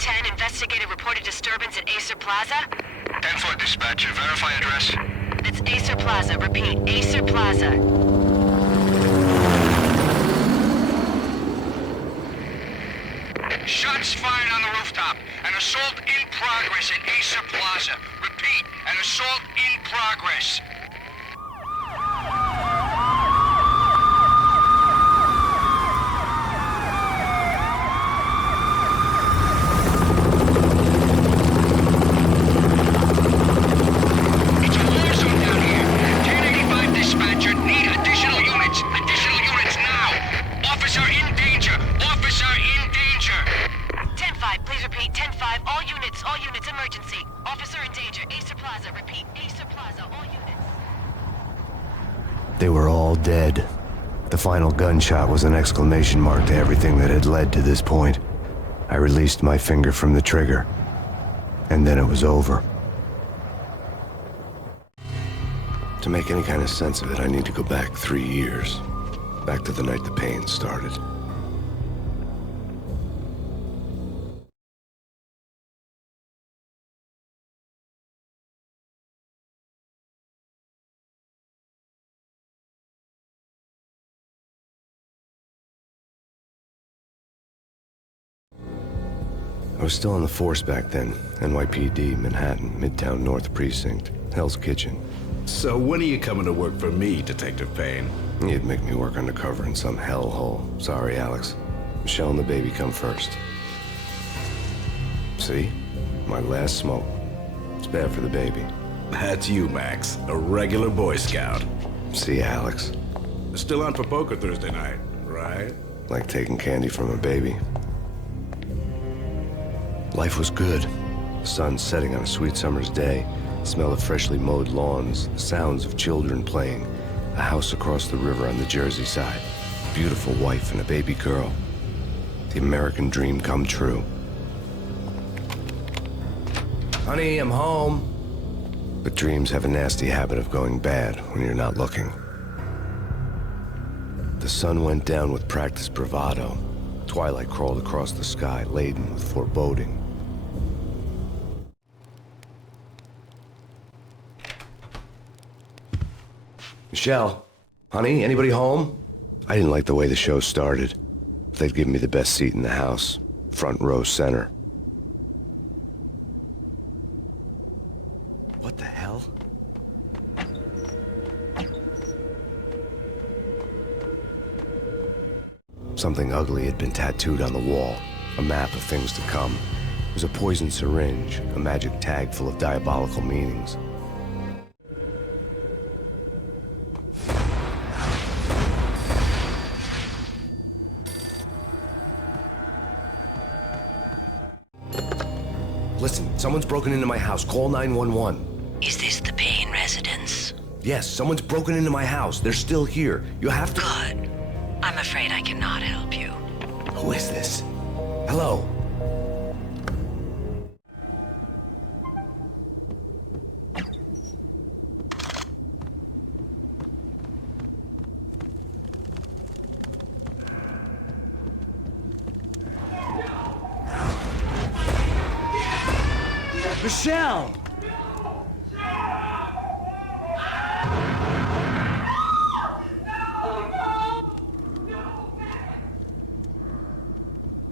10, investigated reported disturbance at Acer Plaza. 10-4 dispatcher, verify address. It's Acer Plaza, repeat, Acer Plaza. Shots fired on the rooftop. An assault in progress at Acer Plaza. Repeat, an assault in progress. It's a war zone down here. 1085 dispatcher, need additional units. Additional units now. Officer in danger. Officer in danger. 10-5, please repeat, 10-5, all units, emergency. Officer in danger, Acer Plaza, repeat, Acer Plaza, all units. They were all dead. The final gunshot was an exclamation mark to everything that had led to this point. I released my finger from the trigger, and then it was over. To make any kind of sense of it, I need to go back 3 years. Back to the night the Payne started. I was still on the force back then. NYPD, Manhattan, Midtown North Precinct, Hell's Kitchen. So when are you coming to work for me, Detective Payne? You'd make me work undercover in some hellhole. Sorry, Alex. Michelle and the baby come first. See? My last smoke. It's bad for the baby. That's you, Max. A regular Boy Scout. See, Alex. Still on for poker Thursday night, right? Like taking candy from a baby. Life was good. The sun setting on a sweet summer's day. Smell of freshly mowed lawns. The sounds of children playing. A house across the river on the Jersey side. Beautiful wife and a baby girl. The American dream come true. Honey, I'm home. But dreams have a nasty habit of going bad when you're not looking. The sun went down with practiced bravado. Twilight crawled across the sky, laden with foreboding. Michelle, honey, anybody home? I didn't like the way the show started. They'd given me the best seat in the house, front row center. What the hell? Something ugly had been tattooed on the wall, a map of things to come. It was a poison syringe, a magic tag full of diabolical meanings. Listen, someone's broken into my house. Call 911. Is this the Payne residence? Yes, someone's broken into my house. They're still here. You have to... Good. I'm afraid I cannot help you. Who is this? Hello? Michelle!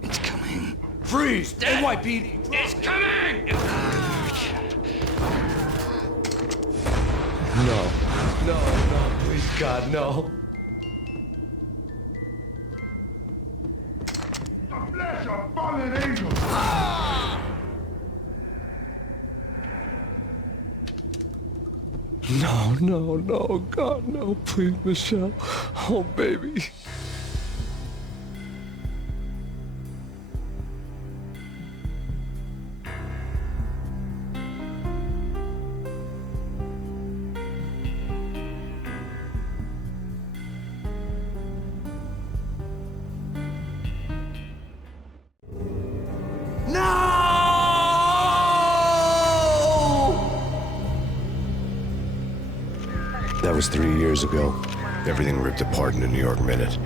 It's coming. Freeze! NYPD! It's coming! No, please, God, no. The flesh of fallen angels! No, God, no, please, Michelle. Oh, baby. That was 3 years ago. Everything ripped apart in a New York minute.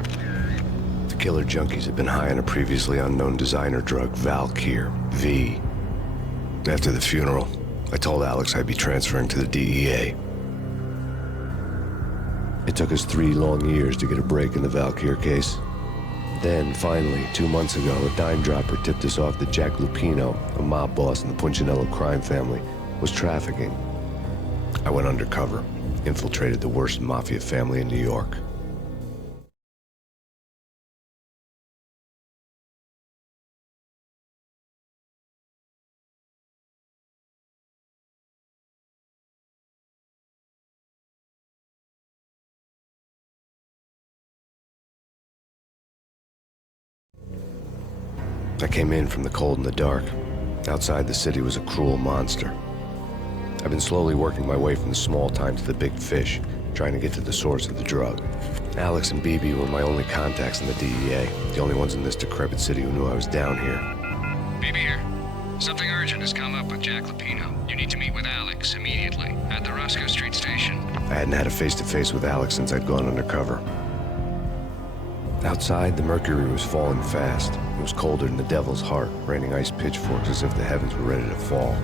The killer junkies had been high on a previously unknown designer drug, Valkyr, V. After the funeral, I told Alex I'd be transferring to the DEA. It took us 3 long years to get a break in the Valkyr case. Then, finally, 2 months ago, a dime dropper tipped us off that Jack Lupino, a mob boss in the Punchinello crime family, was trafficking. I went undercover, infiltrated the worst mafia family in New York. I came in from the cold and the dark. Outside the city was a cruel monster. I've been slowly working my way from the small time to the big fish, trying to get to the source of the drug. Alex and BB were my only contacts in the DEA, the only ones in this decrepit city who knew I was down here. BB here. Something urgent has come up with Jack Lupino. You need to meet with Alex immediately at the Roscoe Street station. I hadn't had a face-to-face with Alex since I'd gone undercover. Outside, the mercury was falling fast. It was colder than the devil's heart, raining ice pitchforks as if the heavens were ready to fall.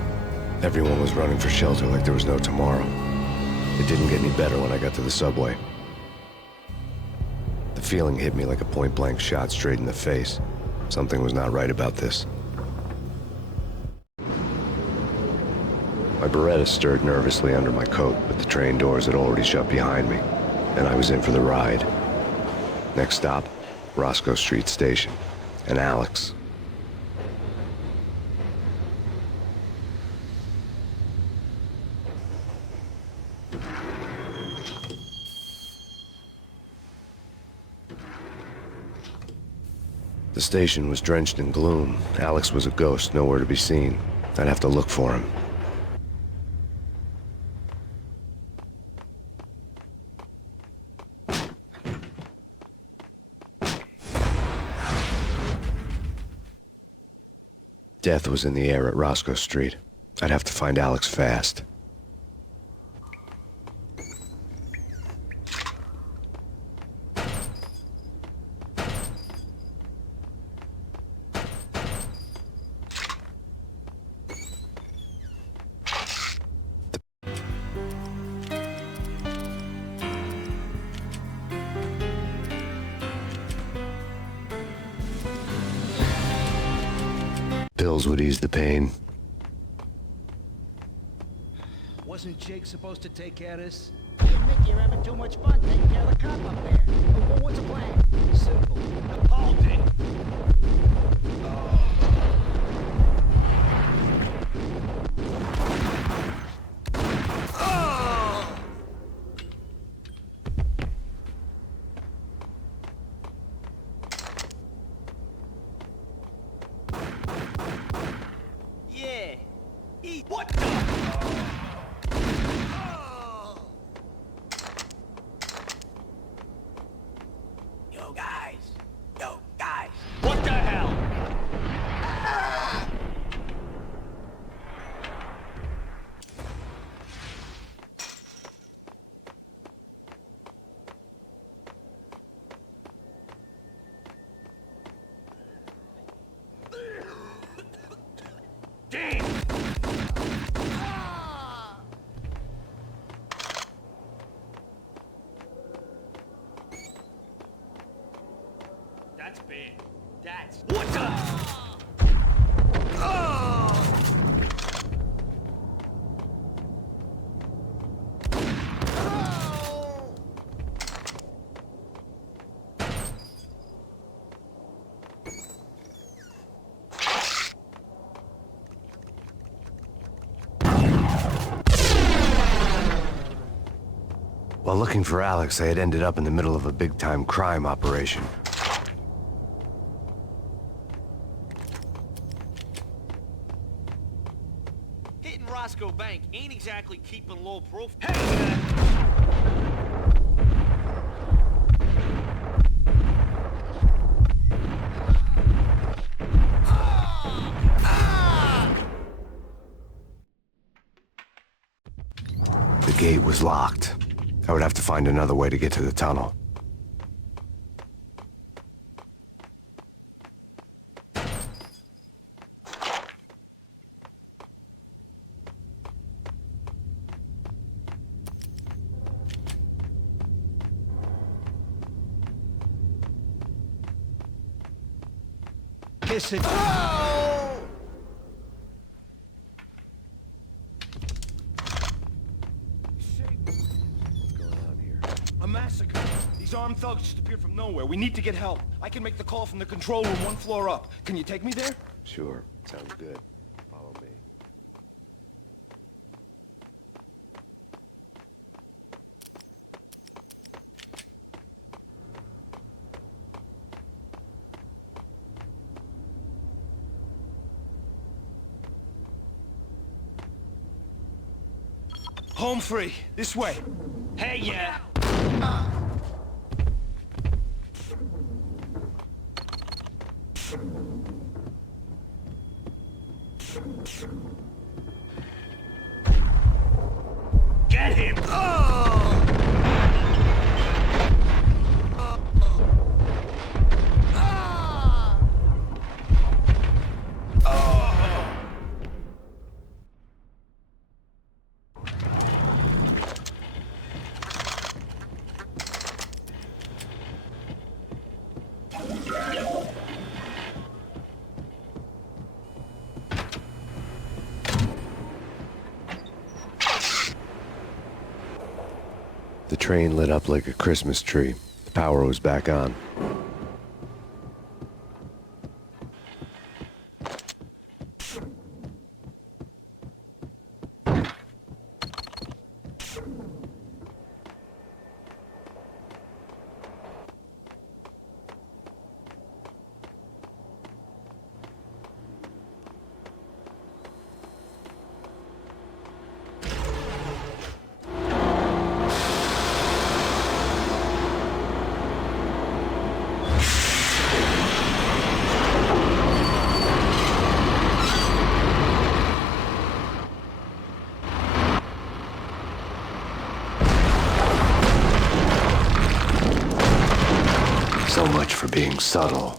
Everyone was running for shelter like there was no tomorrow. It didn't get any better when I got to the subway. The feeling hit me like a point-blank shot straight in the face. Something was not right about this. My Beretta stirred nervously under my coat, but the train doors had already shut behind me, and I was in for the ride. Next stop, Roscoe Street Station, and Alex. The station was drenched in gloom. Alex was a ghost, nowhere to be seen. I'd have to look for him. Death was in the air at Roscoe Street. I'd have to find Alex fast. Pills would ease the pain. Wasn't Jake supposed to take care of this? You and Mickey are having too much fun taking care of the cop up there. What's the plan? Simple. Paul did. Yeah. Eat. What the? Yo, guys. Yo, guys. What the hell? Damn! That's bad. That's... What the? While looking for Alex, I had ended up in the middle of a big-time crime operation. Hitting Roscoe Bank ain't exactly keeping low profile. The gate was locked. I would have to find another way to get to the tunnel. Listen. A massacre. These armed thugs just appeared from nowhere. We need to get help. I can make the call from the control room 1 floor up. Can you take me there? Sure, sounds good. Follow me. Home free. This way. Hey, yeah. Get him! The train lit up like a Christmas tree. The power was back on. So much for being subtle.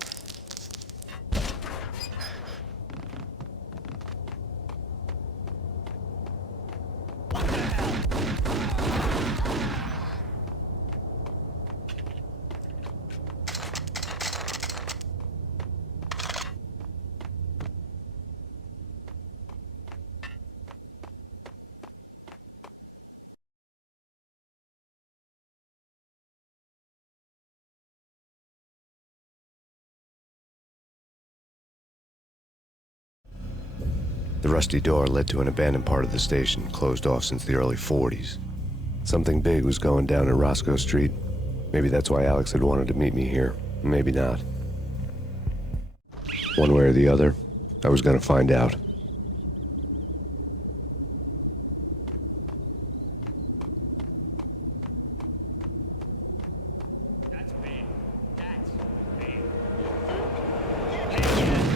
The rusty door led to an abandoned part of the station, closed off since the early 40s. Something big was going down at Roscoe Street. Maybe that's why Alex had wanted to meet me here. Maybe not. One way or the other, I was gonna find out. That's big. That's big. Hey, yeah.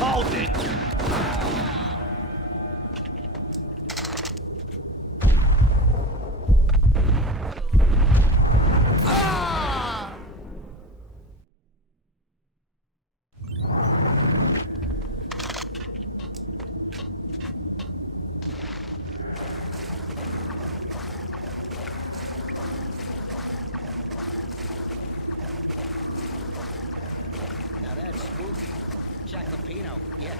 Hold it! Now that's spooky. Jack Lapino. Yeah.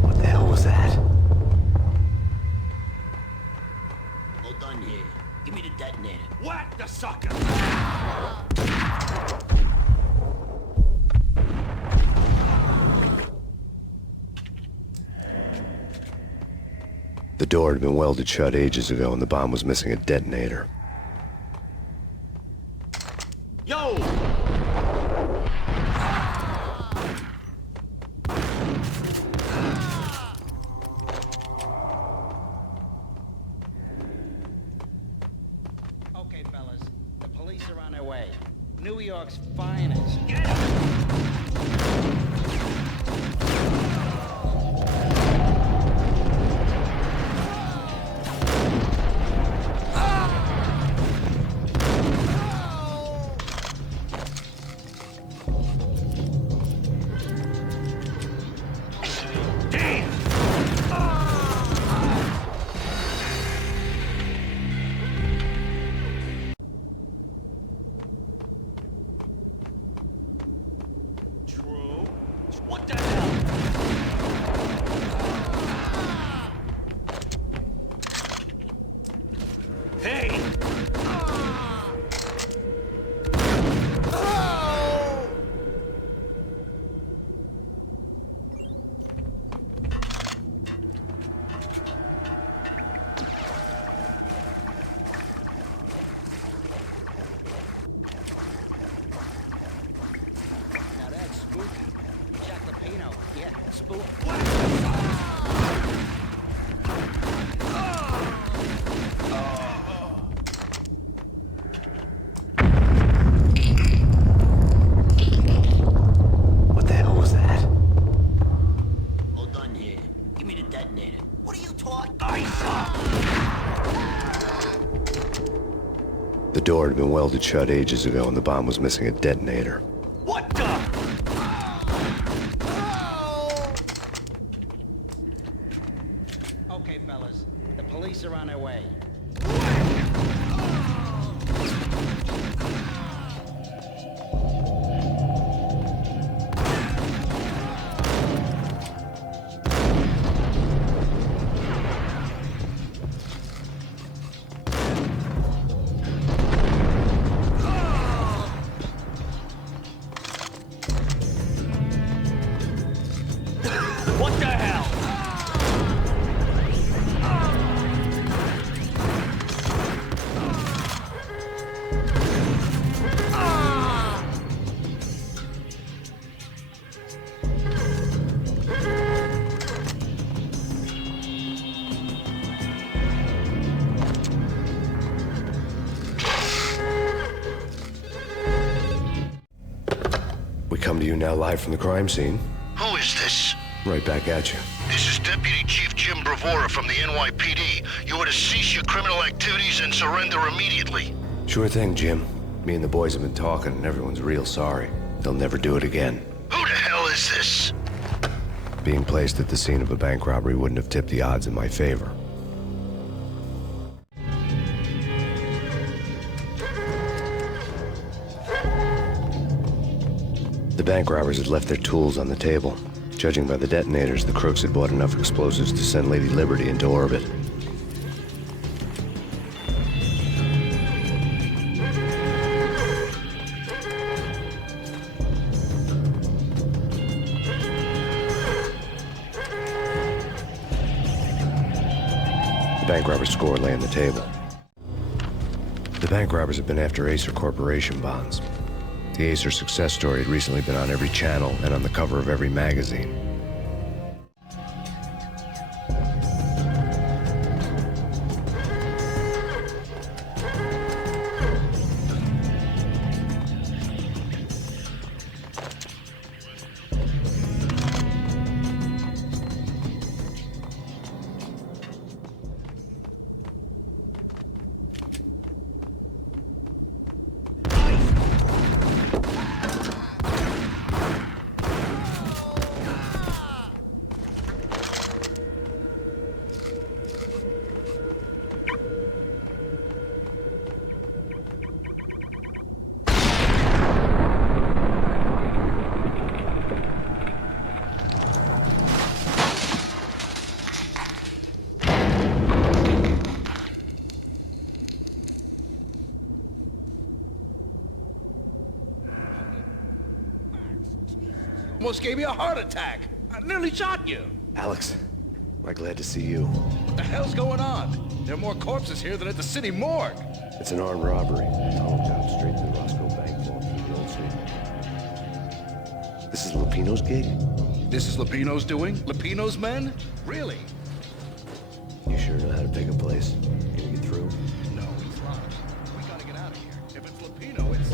What the hell was that? All done here. Give me the detonator. Whack the sucker! The door had been welded shut ages ago and the bomb was missing a detonator. Yo! York's finest. What the hell? Hey! Now that's spooky. Jack Lupino. Yeah, spooky. What the hell was that? Hold on here. Give me the detonator. What are you talking? The door had been welded shut ages ago and the bomb was missing a detonator. What the? Okay, fellas. The police are on their way. What the hell? We come to you now live from the crime scene. Who is this? Right back at you. This is Deputy Chief Jim Bravura from the NYPD. You are to cease your criminal activities and surrender immediately. Sure thing, Jim. Me and the boys have been talking and everyone's real sorry. They'll never do it again. Who the hell is this? Being placed at the scene of a bank robbery wouldn't have tipped the odds in my favor. The bank robbers had left their tools on the table. Judging by the detonators, the crooks had bought enough explosives to send Lady Liberty into orbit. The bank robbers' score lay on the table. The bank robbers had been after Acer Corporation bonds. The Acer success story had recently been on every channel and on the cover of every magazine. Almost gave me a heart attack. I nearly shot you. Alex, we're glad to see you. What the hell's going on? There are more corpses here than at the city morgue. It's an armed robbery. Tunnel down straight through Roscoe Bank Vault through the old street. This is Lupino's gig? This is Lupino's doing? Lupino's men? Really? You sure know how to pick a place? Can you get through? No, he's locked. We gotta get out of here. If it's Lupino, it's...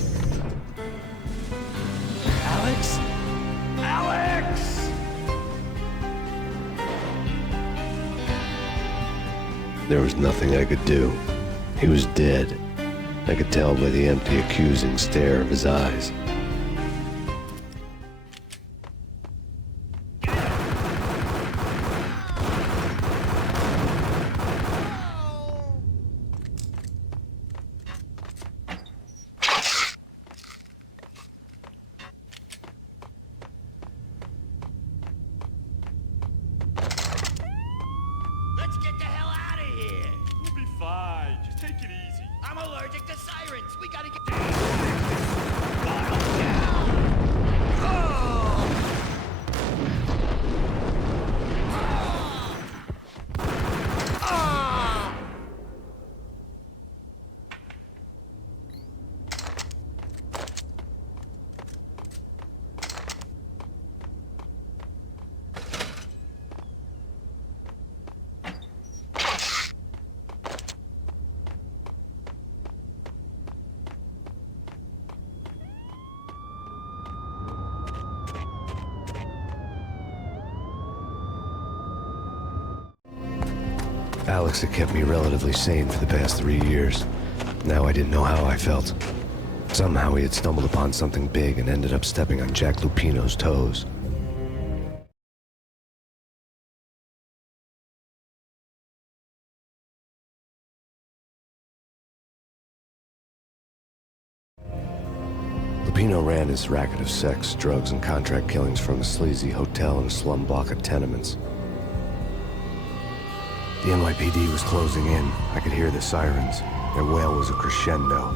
Alex! There was nothing I could do. He was dead. I could tell by the empty, accusing stare of his eyes. Let's get the hell out of here! You'll be fine. Just take it easy. I'm allergic to sirens! We gotta get... Alex had kept me relatively sane for the past 3 years. Now I didn't know how I felt. Somehow he had stumbled upon something big and ended up stepping on Jack Lupino's toes. Lupino ran his racket of sex, drugs, and contract killings from a sleazy hotel in a slum block of tenements. The NYPD was closing in. I could hear the sirens. Their wail was a crescendo.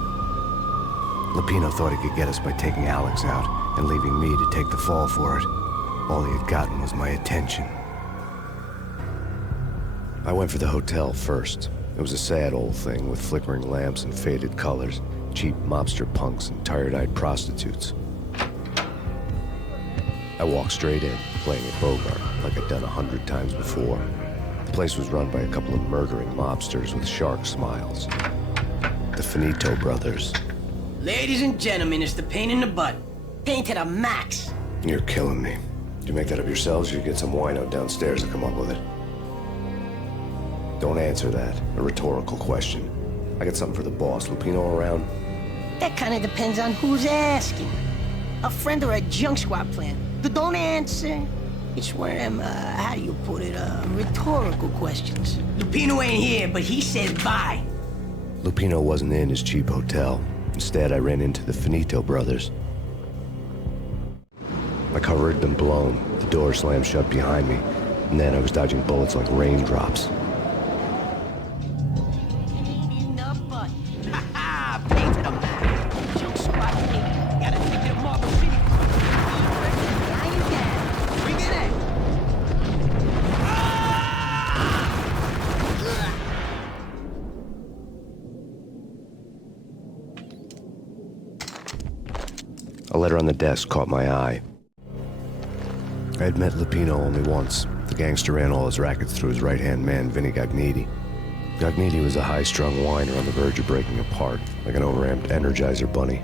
Lupino thought he could get us by taking Alex out and leaving me to take the fall for it. All he had gotten was my attention. I went for the hotel first. It was a sad old thing with flickering lamps and faded colors, cheap mobster punks and tired-eyed prostitutes. I walked straight in, playing at Bogart like I'd done 100 times before. The place was run by a couple of murdering mobsters with shark smiles. The Finito brothers. Ladies and gentlemen, it's the Payne in the butt. Payne to the max. You're killing me. Did you make that up yourselves, or you get some wino downstairs to come up with it? Don't answer that. A rhetorical question. I got something for the boss. Lupino around? That kind of depends on who's asking. A friend or a junk squad plan. Don't answer. It's one of them, how do you put it, rhetorical questions. Lupino ain't here, but he says bye. Lupino wasn't in his cheap hotel. Instead, I ran into the Finito brothers. My cover had been blown. The door slammed shut behind me. And then I was dodging bullets like raindrops. In the butt. Ha ha! Payne to the max. Junk squad Payne. Gotta take it to Marble City. Lying down. Bring it in. A letter on the desk caught my eye. I had met Lupino only once. The gangster ran all his rackets through his right-hand man, Vinny Gagniti. Gagniti was a high-strung whiner on the verge of breaking apart, like an overamped Energizer bunny.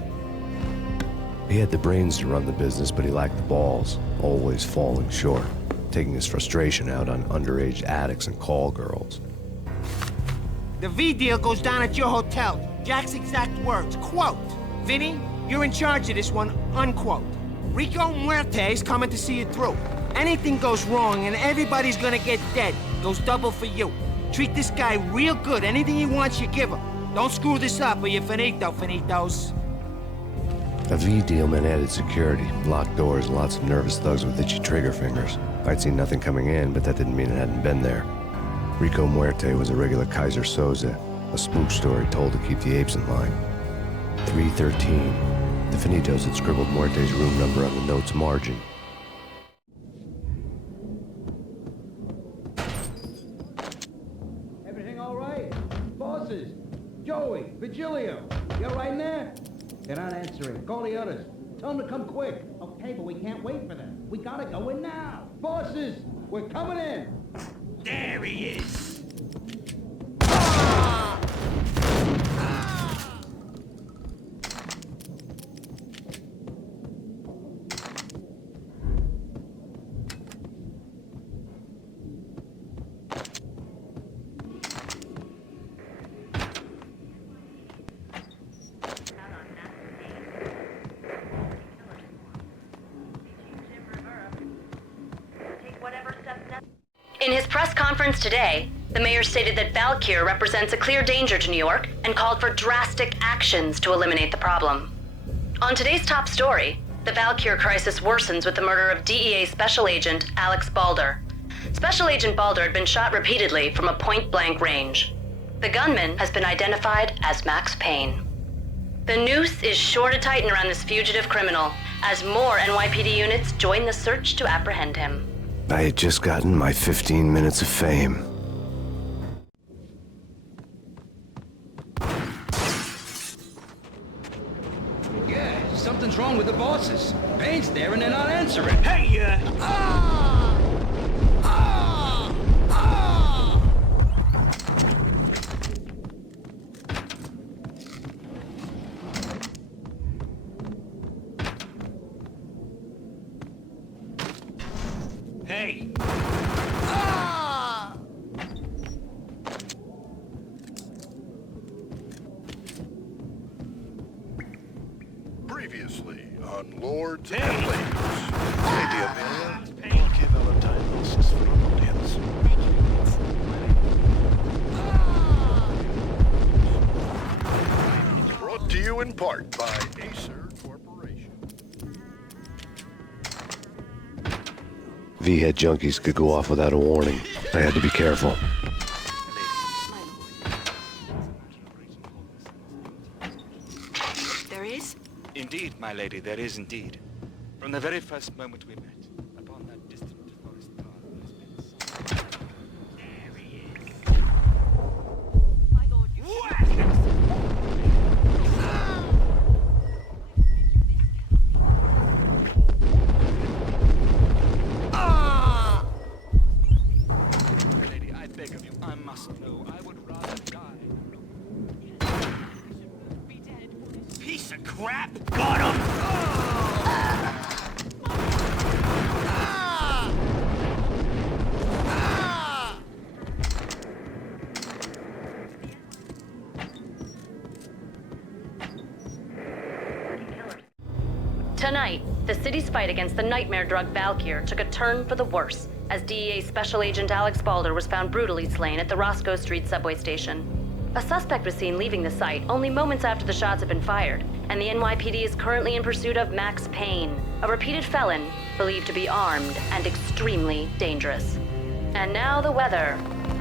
He had the brains to run the business, but he lacked the balls, always falling short, taking his frustration out on underage addicts and call girls. The V deal goes down at your hotel. Jack's exact words, quote, "Vinny, you're in charge of this one," unquote. Rico Muerte's coming to see it through. Anything goes wrong and everybody's gonna get dead. Goes double for you. Treat this guy real good. Anything he wants, you give him. Don't screw this up or you're finito, finitos. A V deal meant added security, locked doors, and lots of nervous thugs with itchy trigger fingers. I'd seen nothing coming in, but that didn't mean it hadn't been there. Rico Muerte was a regular Kaiser Soze, a spook story told to keep the apes in line. 313. The Finitos had scribbled Muerte's room number on the note's margin. Everything all right? Bosses? Joey? Vigilio? You all right in there? They're not answering. Call the others. Tell them to come quick. Okay, but we can't wait for them. We gotta go in now. Bosses! We're coming in! There he is. press conference today, the mayor stated that Valkyr represents a clear danger to New York and called for drastic actions to eliminate the problem. On today's top story, the Valkyr crisis worsens with the murder of DEA Special Agent Alex Balder. Special Agent Balder had been shot repeatedly from a point-blank range. The gunman has been identified as Max Payne. The noose is sure to tighten around this fugitive criminal as more NYPD units join the search to apprehend him. I had just gotten my 15 minutes of fame. Yeah, something's wrong with the bosses. Payne's there and they're not answering. Hey, Hey! Previously on Lords and Hey. Ladies. Lady Amelia, Lucky Valentine Moses Fernandez. Brought to you in part by Acer Corporation. V-head junkies could go off without a warning. I had to be careful. There is? Indeed, my lady, there is indeed. From the very first moment we met, upon that distant forest path, there's been some... There he is. My lord, you My lady, I beg of you, I must know. I would rather die. be dead. Piece of crap! Got him! Tonight, the city's fight against the nightmare drug Valkyr took a turn for the worse as DEA Special Agent Alex Balder was found brutally slain at the Roscoe Street subway station. A suspect was seen leaving the site only moments after the shots had been fired, and the NYPD is currently in pursuit of Max Payne, a repeated felon believed to be armed and extremely dangerous. And now the weather.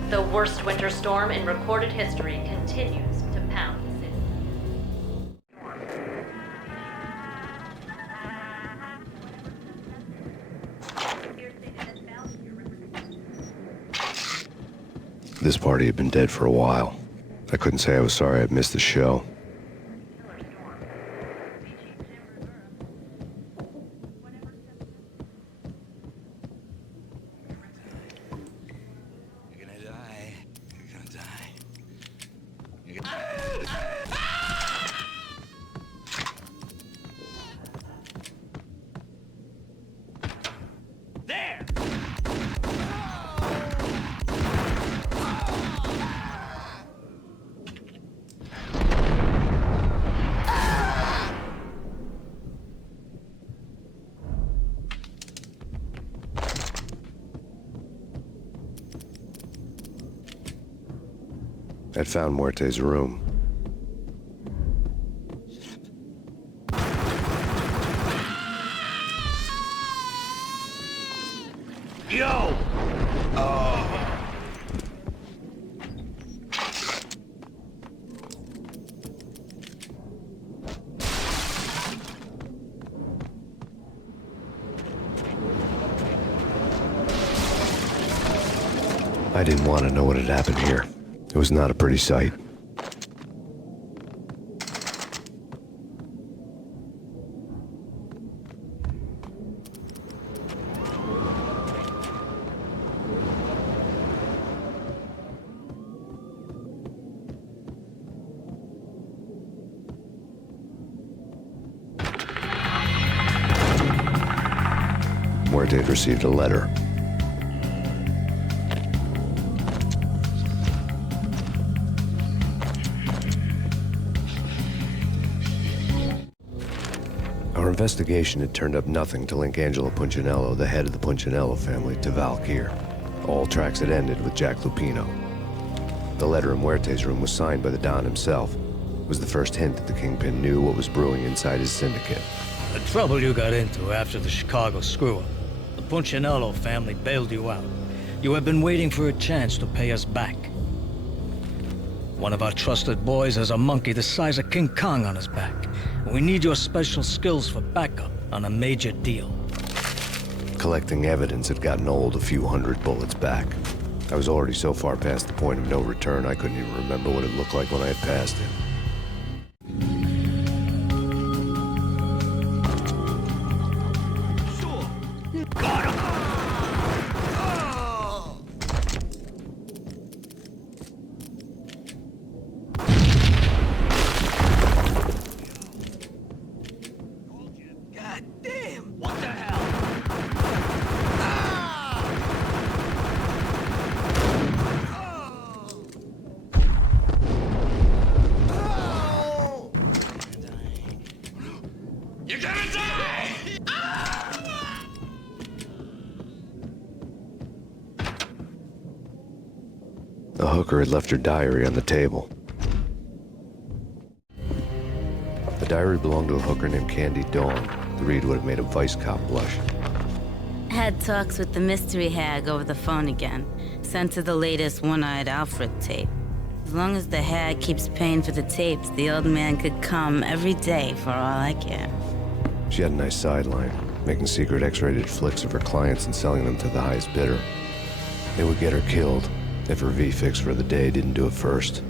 The worst winter storm in recorded history continues to pound the city. This party had been dead for a while. I couldn't say I was sorry I'd missed the show. You're gonna die. You're gonna die. There! I'd found Muerte's room. Yo! I didn't want to know what had happened here. It was not a pretty sight. Muerte had received a letter. Our investigation had turned up nothing to link Angelo Punchinello, the head of the Punchinello family, to Valkyr. All tracks had ended with Jack Lupino. The letter in Muerte's room was signed by the Don himself. It was the first hint that the Kingpin knew what was brewing inside his syndicate. The trouble you got into after the Chicago screw-up. The Punchinello family bailed you out. You have been waiting for a chance to pay us back. One of our trusted boys has a monkey the size of King Kong on his back. We need your special skills for backup on a major deal. Collecting evidence had gotten old a few hundred bullets back. I was already so far past the point of no return, I couldn't even remember what it looked like when I had passed it. The hooker had left her diary on the table. The diary belonged to a hooker named Candy Dawn. The read would have made a vice cop blush. Had talks with the mystery hag over the phone again. Sent to the latest One-Eyed Alfred tape. As long as the hag keeps paying for the tapes, the old man could come every day for all I care. She had a nice sideline, making secret X-rated flicks of her clients and selling them to the highest bidder. They would get her killed if her V-fix for the day didn't do it first.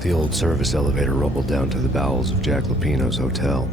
The old service elevator rumbled down to the bowels of Jack Lupino's hotel.